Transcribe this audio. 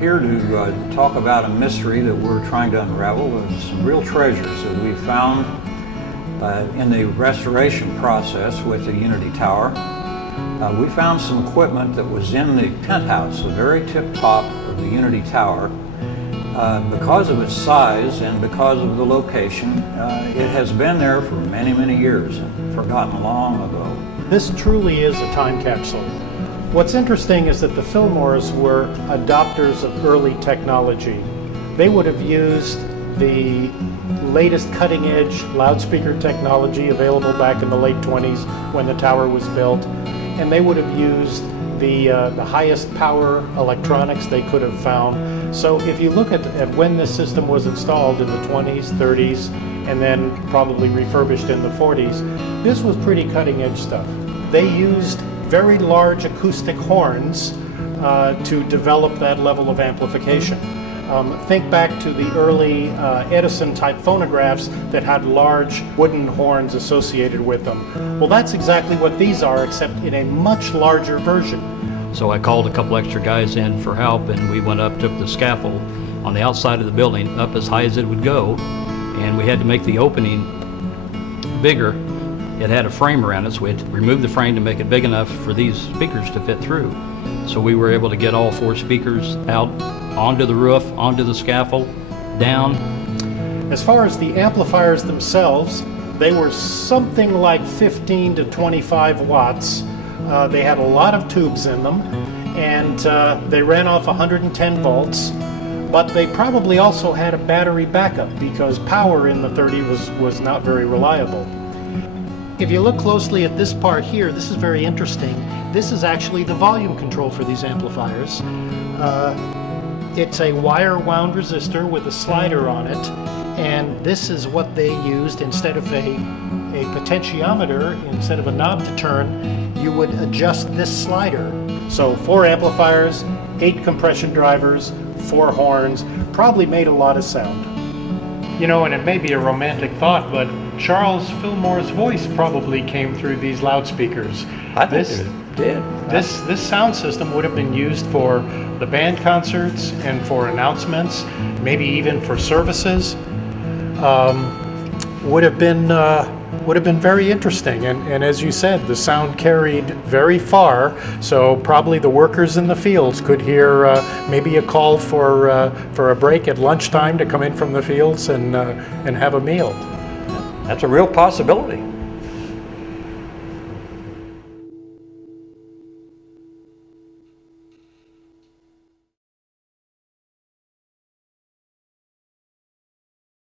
here to talk about a mystery that we're trying to unravel, some real treasures that we found in the restoration process with the Unity Tower. We found some equipment that was in the penthouse, the very tip top of the Unity Tower. Because of its size and because of the location, it has been there for many, many years and forgotten long ago. This truly is a time capsule. What's interesting is that the Fillmores were adopters of early technology. They would have used the latest cutting-edge loudspeaker technology available back in the late 20s when the tower was built, and they would have used the highest power electronics they could have found. So if you look at when this system was installed in the 20s, 30s, and then probably refurbished in the 40s, this was pretty cutting-edge stuff. They used very large acoustic horns to develop that level of amplification. Think back to the early Edison-type phonographs that had large wooden horns associated with them. Well, that's exactly what these are, except in a much larger version. So I called a couple extra guys in for help, and we went up, took the scaffold on the outside of the building up as high as it would go, and we had to make the opening bigger. It had a frame around it, so we had to remove the frame to make it big enough for these speakers to fit through. So we were able to get all 4 speakers out onto the roof, onto the scaffold, down. As far as the amplifiers themselves, they were something like 15 to 25 watts. They had a lot of tubes in them, and they ran off 110 volts, but they probably also had a battery backup because power in the 30s was not very reliable. If you look closely at this part here, this is very interesting. This is actually the volume control for these amplifiers. It's a wire wound resistor with a slider on it, and this is what they used instead of a potentiometer. Instead of a knob to turn, you would adjust this slider. So 4 amplifiers, 8 compression drivers, 4 horns, probably made a lot of sound. You know, and it may be a romantic thought, but Charles Fillmore's voice probably came through these loudspeakers. I think it did. This sound system would have been used for the band concerts and for announcements, maybe even for services. Would have been very interesting, and as you said, the sound carried very far, so probably the workers in the fields could hear maybe a call for a break at lunchtime to come in from the fields and have a meal. That's a real possibility.